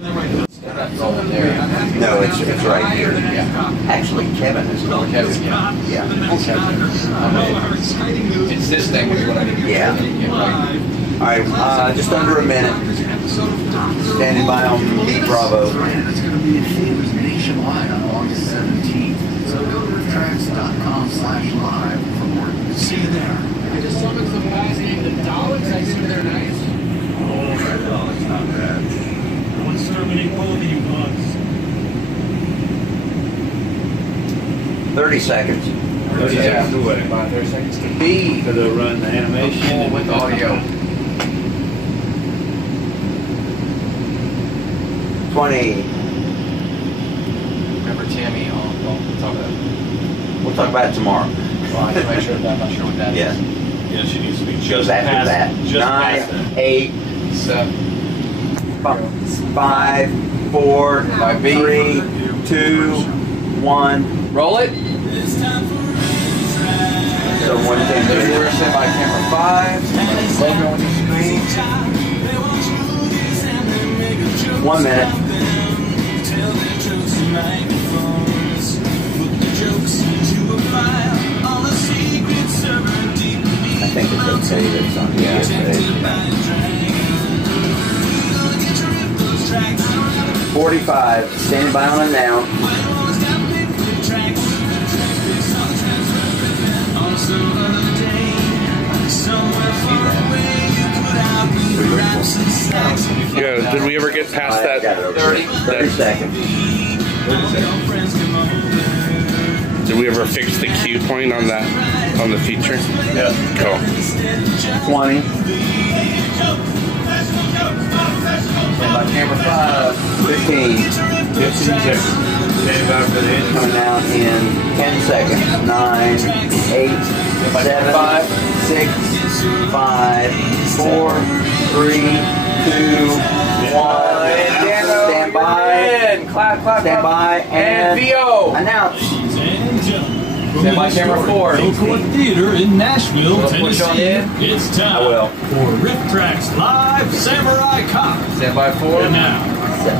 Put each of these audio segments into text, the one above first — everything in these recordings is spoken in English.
No, it's right here. Yeah. Actually, Kevin is going to. Yeah. It's this thing is what I need to Yeah. Right. All right, just under a minute. Standing by on Beat Bravo. It's going to be nationwide on August 17th. So go to RiffTrax.com/live for more. See you there. I just saw some guys named the Daleks. I think they're nice. Oh, that dog's not bad. I want to exterminate all of you bugs. 30 seconds. 30 seconds to what? 30 seconds to So be. they'll run the animation With the audio. 20. Remember Tammy on we'll talk about it. We'll talk about it tomorrow. Well, I can make sure that I'm not sure what that Yeah. is. Yeah, she needs to be Just just after past that. Just 9, past that. 8, 7. 5, 4, 3, 2, 1. Roll it. So one thing. We're set by camera 5. Later on your screen. 1 minute. I think it's okay that it's on the ESA. 45. Standing by on it now. Yeah, did we ever get past I got it that? over there. 30 seconds. Did we ever fix the cue point on that, on the feature? Yeah. Cool. 20. Set by camera 5. 15. 15 seconds. Stand by for the end. Coming out in 10 seconds. 9, 8, 7, 6, 5, 4, 3, 2, 1. Stand by. Clap, clap, Stand by And VO. announce. And jump. Stand by camera 4. Oakwood Theater in Nashville, We'll push on Tennessee. in. It's time I will. for RiffTrax Live Samurai Cop. Stand by 4. And now,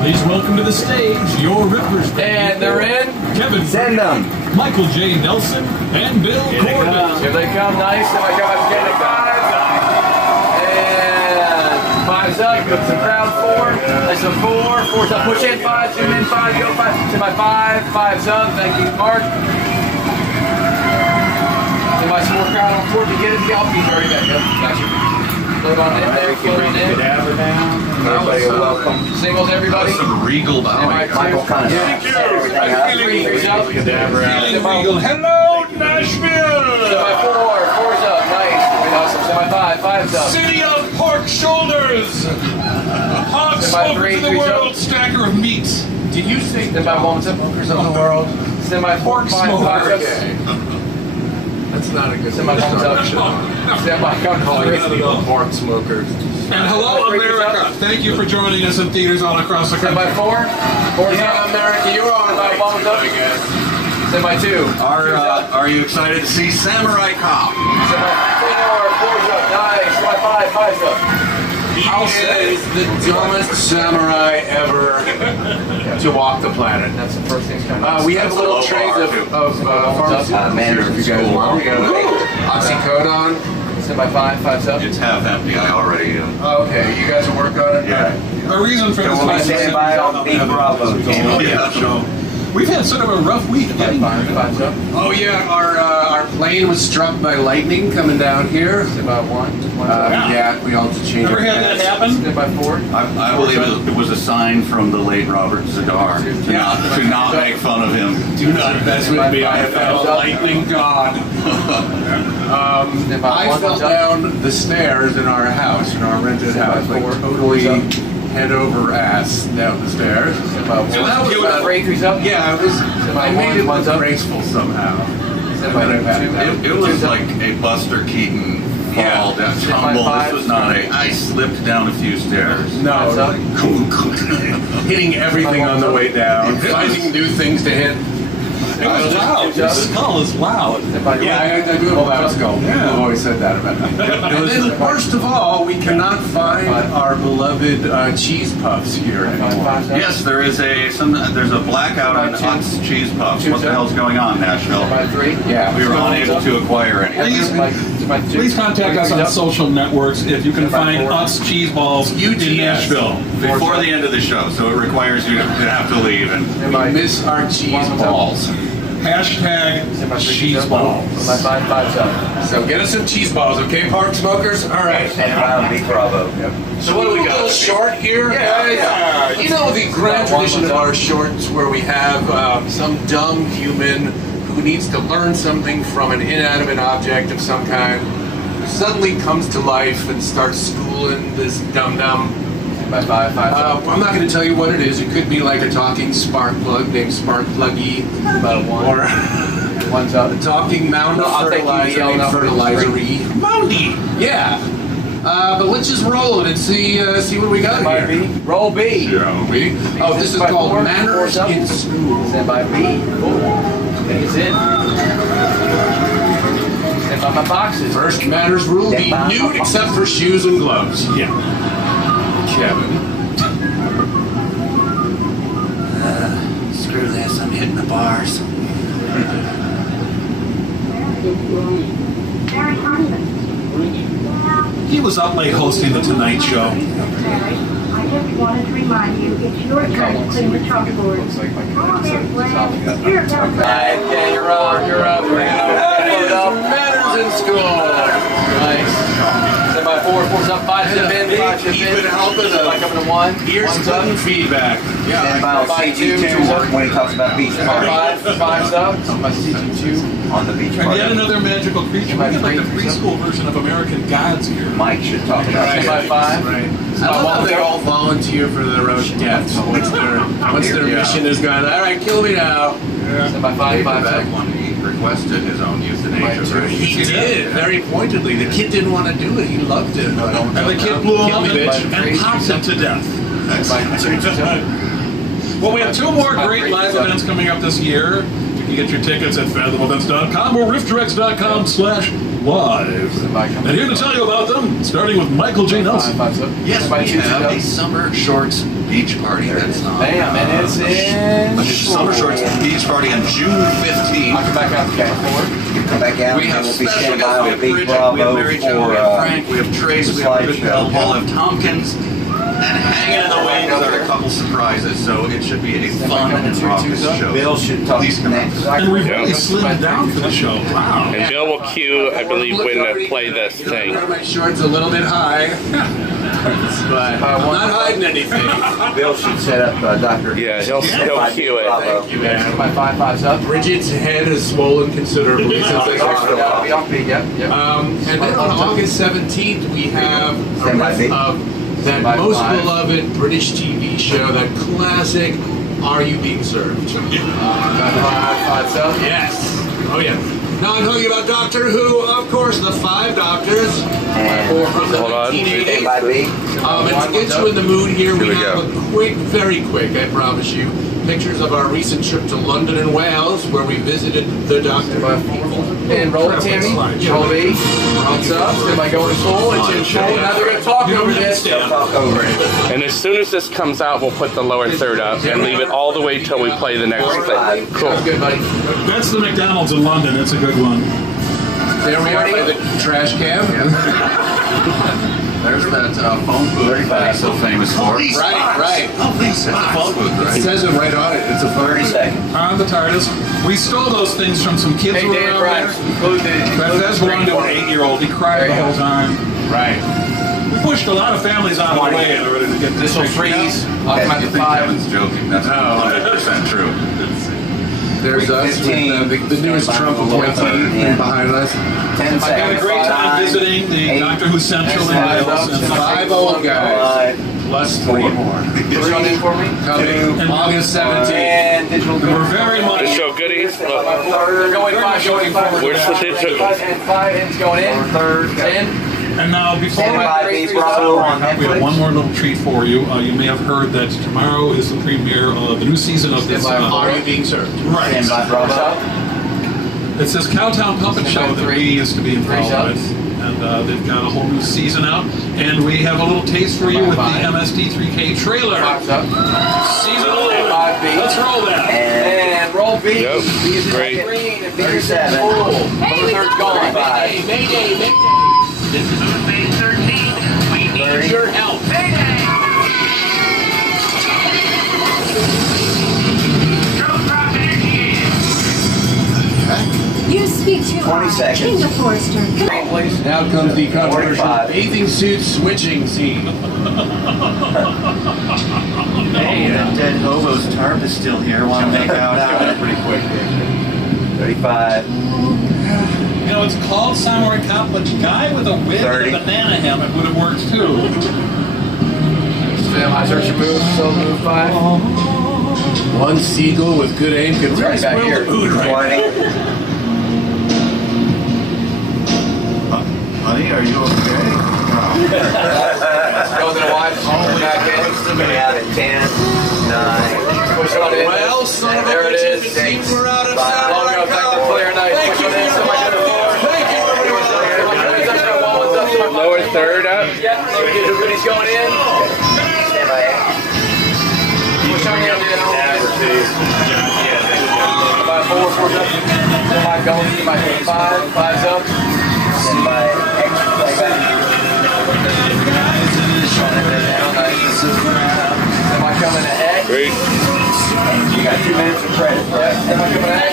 please welcome to the stage your Rippers. And they're in. Kevin Send them. Michael J. Nelson, and Bill Corbin. Here they come. Nice. Stand by camera 5. And 5's up. Go to the crowd 4. That's a 4. 4's up. Push in 5. Zoom in 5. Go 5. Stand by 5. 5's up. Thank you, Mark. Stand by some more crowd on 4 to get it. I'll be very back up. Gotcha. Load on in there. Float on in. Cadaver down. Everybody are welcome. Singles, everybody. Some regal Stand by bowing. Michael kind of set everything up. 3's up. Cadaver out. Stand by Hello, Nashville! 4. 4's up. Nice. Awesome. Stand by 5. 5's up. City of pork shoulders! Hog Stand by smokers 3. of the 3's up. world, stacker of meat. Did you say stand by 1's up? Smokers of the world. Stand by 4. 5. 5's up. That's not a good Stand by 1's up. Stand by count 3. pork smokers. And hello, America! Thank you for joining us in theaters all across the Stand country. by 4. 4's up. America, you're on. Stand by 1's up. Stand by 2. Are you excited to see Samurai Cop? Stand by 4. 4's up. Nice. Stand by 5. 5's up. I'll say the dumbest samurai ever to walk the planet. That's the first thing coming. We have little trays of pharmaceuticals if you guys want. We got oxycodone. Stand by 5. 5's up. It's half empty. I already. Oh, okay. You guys will work on it? Yeah. Our reason for this We'll stand by on Beat Bravo. Yeah. So. we've had sort of a rough week. Stand by 5. 5's up. Oh yeah, our plane was struck by lightning coming down here. Stand by 1. 1's up. Yeah, we all had to change Ever our had that hats. happen? Stand by 4. I believe it was a sign from the late Robert Zadar to not make fun of him. Do not mess with me. I am a lightning god. I fell down the stairs in our house, in our rented house, like totally head over ass down the stairs. Stand by 1. So that was about 3. 3's up. Yeah, it was. I made it One's look up. graceful somehow. Stand by 2. It was like a Buster Keaton fall down, tumble. This was not a. I slipped down a few stairs. No, hitting everything on the way down, finding new things to hit. Stand It by was loud. two Your subs. skull is loud. Stand by Yeah, I do have a loud skull. People have always said that about me. And then, worst of all, we cannot find our beloved cheese puffs here anymore. Yes, there is there's a blackout on Utz cheese puffs. What the hell's going on, Nashville? By 3. Yeah. We were unable to acquire any. Please contact us on social networks if you can find Utz cheese balls in Nashville. Before the end of the show, so it requires you to have to leave. And We miss our cheese balls. Hashtag cheese balls. My 5 subs. So get us some cheese balls, okay, Park Smokers? All right. Stand around, be bravo. So what do we got? A little short here, guys. You know the grand tradition of our shorts where we have some dumb human who needs to learn something from an inanimate object of some kind, who suddenly comes to life and starts schooling this dum-dum. By 5 subs. I'm not going to tell you what it is. It could be like a talking spark plug named Spark Pluggy, About a 1. or 1 sub. a talking mound of I'll take you fertilizer yelling named out for the Fertilizery. Moundy. Yeah. But let's just roll it and see what we got By here. B. Roll B. Oh, this is called Manners in School. Stand by B. Cool. He's in. Stand by my boxes. First manners rule: be nude except for shoes and gloves. Yeah. Kevin. screw this, I'm hitting the bars. He was up late hosting the Tonight Show. I just wanted to remind you, it's your turn to clean the chalkboard. Come on in, Glenn. Here, go. Okay, you're up. You're up. We're gonna Manners in school. Nice. Stand by 4. 4's up. 5 zip in. 5 zip in. Keep it helping Stand by coming to 1. Here's 1's some up. feedback. Stand by on CG2 when he talks about beach party. 5 subs. My CG2. On the beach And party. yet another magical creature. We get like the preschool version of American Gods here. Mike should talk about Stand by 5. Right. I love how they all volunteer for their own deaths once their mission is gone. All right, kill me now. Stand by 5. 5 That subs. one, he requested his own euthanasia. Right? He did, very pointedly. The kid didn't want to do it. He loved it. And the kid blew him Kill up me, bitch. and popped him to death. Well, we have 2 more great live events coming up this year. You can get your tickets at fathomevents.com or rifftrax.com/live. And here to tell you about them, starting with Michael J. Nelson. 5 subs. Yes, Stand by we 2 have a subs. summer shorts beach party. That's not. Bam, and it's in. A summer shorts beach party on June 15th. I'll come back out to camera 4. Come back out We and have we'll be special standing guests. by We on have Beach Bridget, we Bravo have Mary Jo, for we have Frank, we have Trace, we have slideshow. Rick Bell, we'll have Tompkins, and hanging in the wings are a couple surprises. So it should be a fun and raucous show. Bill should talk Please come next. And we've really slimmed down for the show. Wow. And Bill will cue, I believe, when to play this thing. My shorts a little bit high, but I'm not hiding anything. Bill should set up Dr. Yeah, he'll cue it. Bravo. Thank you, man. My 5 subs. Bridget's head has swollen considerably since I saw her. Be off B, yep. And then on August 17th, we have a Stand by, riff B. of that Stand by most 5. beloved British TV show, that classic Are You Being Served? 5 subs. Yes. Oh, yeah. Now I'm talking about Doctor Who, of course, the 5 Doctors. And From the Hold on. 1980s. stand by B. And to get you in the mood here, we we have go. a quick, very quick, I promise you, pictures of our recent trip to London and Wales, where we visited the Doctor Who people. And roll it, Tammy. Roll B. What's up? Am I going full? It's in full. Now they're going to talk over this. Talk over it. And as soon as this comes out, we'll put the lower third up and leave it all the way till we play the next thing. Cool. Sounds good, buddy. That's the McDonald's in London. It's a good one. There we are by the trash can. There's that phone booth that he's so famous for. Right. It's a phone booth, It right? says it right on it. It's a 30 seconds. On the TARDIS. We stole those things from some kids Hey, who were Dan around Brax. there. That's belonged to an 8-year-old. He cried the whole time. Right. We pushed a lot of families out of the way in order to get this This will picture. freeze. I'll come out You to think 5. Kevin's joking? That's 100% true. There's us with 15. the newest Trump appointee behind us. 10 I had a seconds. great time 9, visiting the 8, Doctor Who Central in 5 Wales. And 5 old guys. 5, Plus 3 more. 3 on in for me. Coming August 17th. And digital. we're very much The show goodies. Look, They're going 5, going 5. Where's the digital? And 5 ends going in. Third. 10. And now, before Stand by, B, Bravo on we have Netflix. one more little treat for you. You may have heard that tomorrow is the premiere of the new season of this. Are you being served? Right. Stand by, Bravo. It's this Cowtown Puppet Show that we used to be involved with. And they've got a whole new season out. And we have a little taste for you with the MST3K trailer. Season 11. Let's roll that. And roll B. Yep. B is Great. green and B is 37. full. Hey, we Third's got gone. it. Mayday, mayday, mayday. This is Base 13. We need your help. Mayday! Drone drop initiated. You speak to 20 seconds. King of Forrester. Green, please. Now comes the controversial 45. bathing suit switching scene. Hey, that dead hobo's tarp is still here. Want to make out on it? Pretty quick. 35. You know, it's called Samurai Cop, but the guy with a wig 30. and a banana helmet would have worked too. Sam, I search your move, so move 5. One seagull with good aim can really Right back spoil here. the mood right 20. Honey, are you okay? Go to the wide, back in. Coming out at 10, 9, Push on in. Well, son of a There it bitch, is. it seems we're out of Logo, Samurai thank Cop. you, clear, nice. Thank Push you on for in, your somebody help. to the floor. Thank you, everyone. Lower third up. Yeah, everybody's going in. stand by. Push on in, by 4, 4's up. Somebody going, somebody 5, 5's up. Stand by. Extra playback. Somebody coming to X. Great. You got 2 minutes of credit, right? Somebody coming to X.